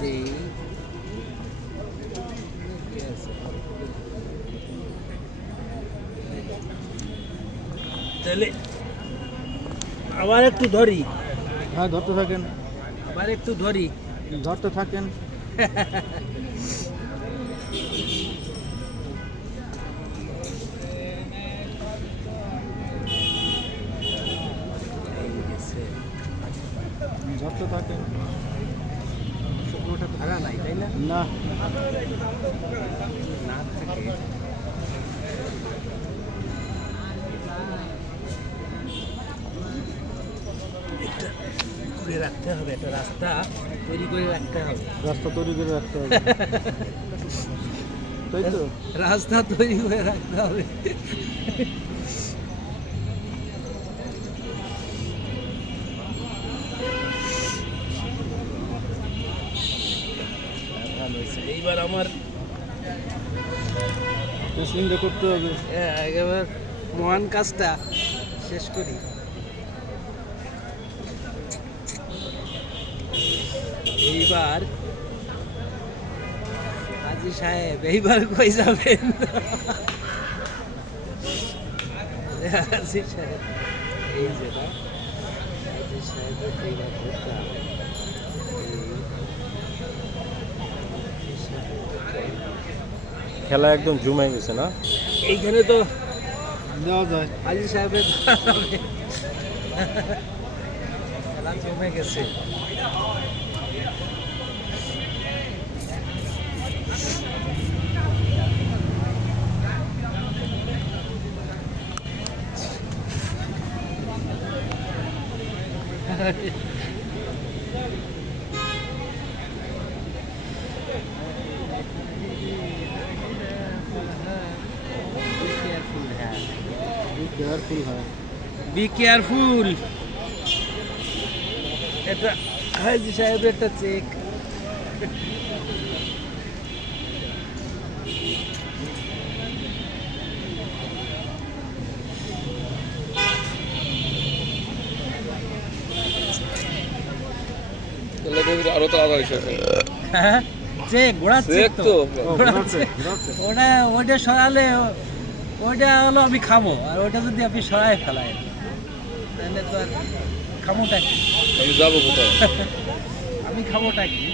দেই তাহলে আবার একটু ধরি। হ্যাঁ ধরতে থাকেন, আবার একটু ধরি। ধরতে থাকেন। ধরতে থাকেন। শুকনোটা ধরা নাই তাই না? না না থাকে একটা করে রাখতে হবে, একটা রাস্তা তৈরি করে রাখতে হবে। রাস্তা তৈরি করে রাখতে হবে, তাই তো? রাস্তা তৈরি করে রাখতে হবে। এইবার আমার মেশিনটা করতে হবে। একেবারে মহান কাজটা শেষ করি। এইবার হাজি সাহেব এইবার কই যাবেন? হাজি সাহেব এই যে না, হাজি সাহেব এইবার করতে হবে। খেলা একদম জমে গেছে না? এইখানে তো দেওয়া যায়। হাজি সাহেবের খেলা জমে গেছে। কেয়ারফুল হয়। Be careful. এটা হাজি সাহেবের একটা চেক। আরো তাড়াতাড়ি শেষ হবে। হ্যাঁ চেক, ঘোড়া চেক তো। ওটা ওইটা সরালে ওইটা হলো আমি খামো, আর ওইটা যদি আপনি সরাই ফেলায় তাহলে তো আর খামোটা কি? আমি যাবো কোথায়? আমি খামোটা কি?